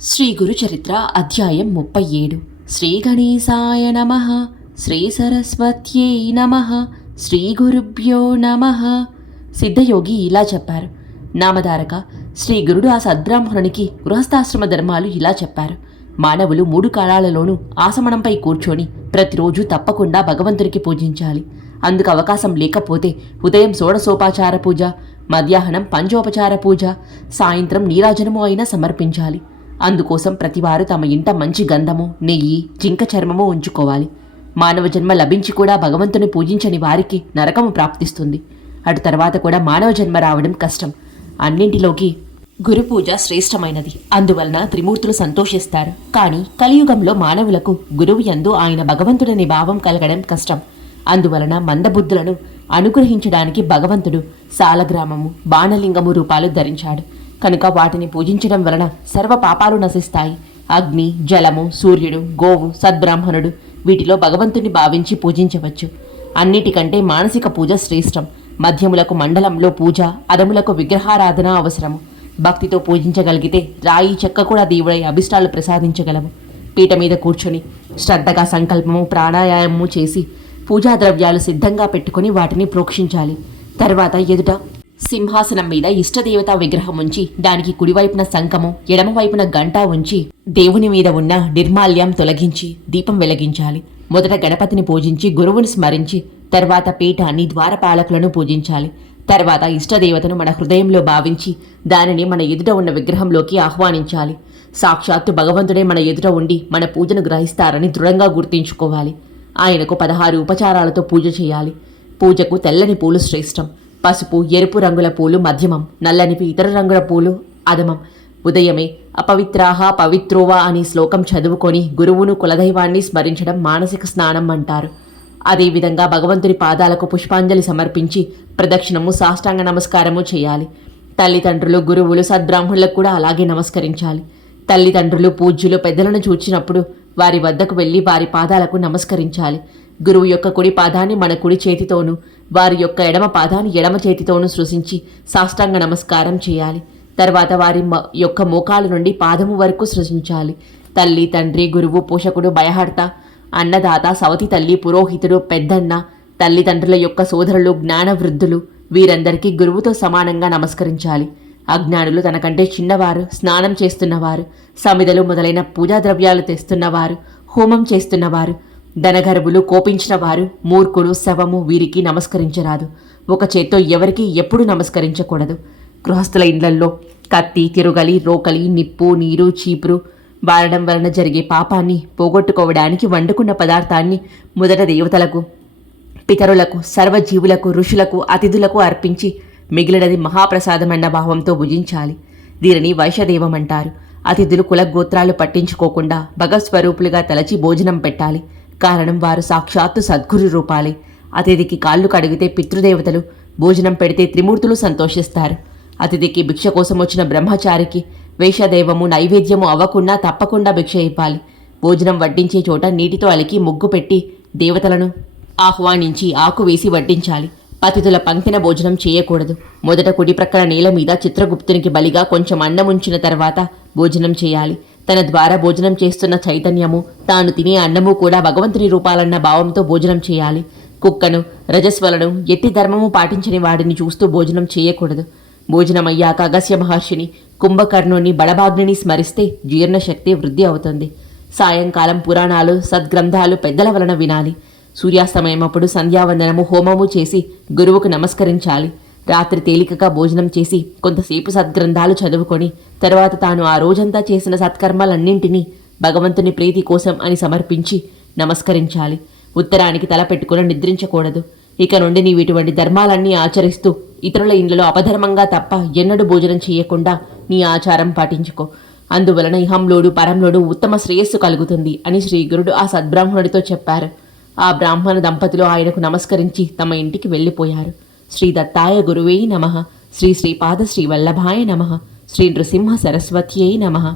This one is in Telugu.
శ్రీ గురు చరిత్ర అధ్యాయం ముప్పై ఏడు. శ్రీ గణేశాయ నమ శ్రీ సరస్వత్యై నమ శ్రీ గురుభ్యో నమ. సిద్ధయోగి ఇలా చెప్పారు. నామధారక శ్రీ గురుడు ఆ సద్బ్రాహ్మణునికి గృహస్థాశ్రమ ధర్మాలు ఇలా చెప్పారు. మానవులు మూడు కాలాలలోనూ ఆసమణంపై కూర్చొని ప్రతిరోజు తప్పకుండా భగవంతునికి పూజించాలి. అందుకు అవకాశం లేకపోతే ఉదయం షోడసోపాచార పూజ మధ్యాహ్నం పంచోపచార పూజ సాయంత్రం నీరాజనము అయినా సమర్పించాలి. అందుకోసం ప్రతివారు తమ ఇంట మంచి గంధము నెయ్యి జింక చర్మము ఉంచుకోవాలి. మానవ జన్మ లభించి కూడా భగవంతుని పూజించని వారికి నరకము ప్రాప్తిస్తుంది. అటు తర్వాత కూడా మానవ జన్మ రావడం కష్టం. అన్నింటిలోకి గురు పూజ శ్రేష్టమైనది. అందువలన త్రిమూర్తులు సంతోషిస్తారు. కానీ కలియుగంలో మానవులకు గురువు యందు ఆయన భగవంతుడని భావం కలగడం కష్టం. అందువలన మందబుద్ధులను అనుగ్రహించడానికి భగవంతుడు సాలగ్రామము బాణలింగము రూపాలు ధరించాడు. కనుక వాటిని పూజించడం వలన సర్వ పాపాలు నశిస్తాయి. అగ్ని జలము సూర్యుడు గోవు సద్బ్రాహ్మణుడు వీటిలో భగవంతుని భావించి పూజించవచ్చు. అన్నిటికంటే మానసిక పూజ శ్రేష్టం. మధ్యములకు మండలంలో పూజ అదములకు విగ్రహారాధన అవసరము. భక్తితో పూజించగలిగితే రాయి చెక్క కూడా దేవుడై అభిష్టాలు ప్రసాదించగలము పీట మీద కూర్చొని శ్రద్ధగా సంకల్పము ప్రాణాయామము చేసి పూజా ద్రవ్యాలు సిద్ధంగా పెట్టుకుని వాటిని ప్రోక్షించాలి. తర్వాత ఎదుట సింహాసనం మీద ఇష్టదేవతా విగ్రహం ఉంచి దానికి కుడివైపున శంఖము ఎడమవైపున గంట ఉంచి దేవుని మీద ఉన్న నిర్మాల్యం తొలగించి దీపం వెలిగించాలి. మొదట గణపతిని పూజించి గురువుని స్మరించి తర్వాత పీఠాన్ని ద్వారపాలకులను పూజించాలి. తర్వాత ఇష్టదేవతను మన హృదయంలో భావించి దానిని మన ఎదుట ఉన్న విగ్రహంలోకి ఆహ్వానించాలి. సాక్షాత్తు భగవంతుడే మన ఎదుట ఉండి మన పూజను గ్రహిస్తారని దృఢంగా గుర్తించుకోవాలి. ఆయనకు పదహారు ఉపచారాలతో పూజ చేయాలి. పూజకు తెల్లని పూలు శ్రేష్టం. పసుపు ఎరుపు రంగుల పూలు మధ్యమం నల్లనివి ఇతర రంగుల పూలు అధమం. ఉదయమే అపవిత్రాహ పవిత్రోవా అనే శ్లోకం చదువుకొని గురువును కులదైవాన్ని స్మరించడం మానసిక స్నానం అంటారు. అదేవిధంగా భగవంతుని పాదాలకు పుష్పాంజలి సమర్పించి ప్రదక్షిణము సాష్టాంగ నమస్కారము చేయాలి. తల్లిదండ్రులు గురువులు సద్బ్రాహ్మణులకు కూడా అలాగే నమస్కరించాలి. తల్లిదండ్రులు పూజ్యులు పెద్దలను చూచినప్పుడు వారి వద్దకు వెళ్ళి వారి పాదాలకు నమస్కరించాలి. గురువు యొక్క కుడి పాదాన్ని మన కుడి చేతితోనూ వారి యొక్క ఎడమ పాదాన్ని ఎడమ చేతితోనూ సృశించి సాష్టాంగ నమస్కారం చేయాలి. తర్వాత వారి మ- యొక్క మోకాలు నుండి పాదము వరకు సృజించాలి తల్లి తండ్రి గురువు పోషకుడు భయహర్త అన్నదాత సవతి తల్లి పురోహితుడు పెద్దన్న తల్లిదండ్రుల యొక్క సోదరులు జ్ఞానవృద్ధులు వీరందరికీ గురువుతో సమానంగా నమస్కరించాలి. అజ్ఞానులు తనకంటే చిన్నవారు స్నానం చేస్తున్నవారు సమిదలు మొదలైన పూజా ద్రవ్యాలు తెస్తున్నవారు హోమం చేస్తున్నవారు ధనగర్భులు కోపించిన వారు మూర్ఖులు శవము వీరికి నమస్కరించరాదు. ఒక చేత్తో ఎవరికి ఎప్పుడు నమస్కరించకూడదు. గృహస్థుల ఇండ్లల్లో కత్తి తిరుగలి రోకలి నిప్పు నీరు చీపురు వాడడం వలన జరిగే పాపాన్ని పోగొట్టుకోవడానికి వండుకున్న పదార్థాన్ని మొదట దేవతలకు పితరులకు సర్వజీవులకు ఋషులకు అతిథులకు అర్పించి మిగిలినది మహాప్రసాదమన్న భావంతో భుజించాలి. దీనిని వైషదేవం అంటారు. అతిథులు కులగోత్రాలు పట్టించుకోకుండా భగస్వరూపులుగా తలచి భోజనం పెట్టాలి. కారణం వారు సాక్షాత్తు సద్గురు రూపాలే. అతిథికి కాళ్ళు కడిగితే పితృదేవతలు భోజనం పెడితే త్రిమూర్తులు సంతోషిస్తారు. అతిథికి భిక్ష కోసం వచ్చిన బ్రహ్మచారికి వేషదేవము నైవేద్యము అవ్వకుండా తప్పకుండా భిక్ష ఇవ్వాలి. భోజనం వడ్డించే చోట నీటితో అలికి ముగ్గు పెట్టి దేవతలను ఆహ్వానించి ఆకు వేసి వడ్డించాలి. పతితుల పంక్తిన భోజనం చేయకూడదు. మొదట కుడి ప్రక్కన నేల మీద చిత్రగుప్తునికి బలిగా కొంచెం అన్నం ఉంచిన తర్వాత భోజనం చేయాలి. తన ద్వారా భోజనం చేస్తున్న చైతన్యము తాను తినే అన్నము కూడా భగవంతుని రూపాలన్న భావంతో భోజనం చేయాలి. కుక్కను రజస్వలను ఎట్టి ధర్మము పాటించని వాడిని చూస్తూ భోజనం చేయకూడదు. భోజనమయ్యాక అగస్య మహర్షిని కుంభకర్ణుని బడభాగ్నిని స్మరిస్తే జీర్ణశక్తి వృద్ధి అవుతుంది. సాయంకాలం పురాణాలు సద్గ్రంథాలు పెద్దల వలన వినాలి. సూర్యాస్తమయమప్పుడు సంధ్యావందనము హోమము చేసి గురువుకు నమస్కరించాలి. రాత్రి తేలికగా భోజనం చేసి కొంతసేపు సద్గ్రంథాలు చదువుకొని తర్వాత తాను ఆ రోజంతా చేసిన సత్కర్మలన్నింటినీ భగవంతుని ప్రీతి కోసం అని సమర్పించి నమస్కరించాలి. ఉత్తరానికి తల పెట్టుకుని నిద్రించకూడదు. ఇక నుండి నీవు ఇటువంటి ధర్మాలన్నీ ఆచరిస్తూ ఇతరుల ఇండ్లలో అపధర్మంగా తప్ప ఎన్నడూ భోజనం చేయకుండా నీ ఆచారం పాటించుకో. అందువలన ఇహంలోడు పరంలోడు ఉత్తమ శ్రేయస్సు కలుగుతుంది అని శ్రీగురుడు ఆ సద్బ్రాహ్మణుడితో చెప్పారు. ఆ బ్రాహ్మణ దంపతులు ఆయనకు నమస్కరించి తమ ఇంటికి వెళ్ళిపోయారు. శ్రీ దత్తాయ గురువే నమ. శ్రీ శ్రీపాద శ్రీ వల్లభాయ నమ. శ్రీ నృసింహ సరస్వత్యై నమ.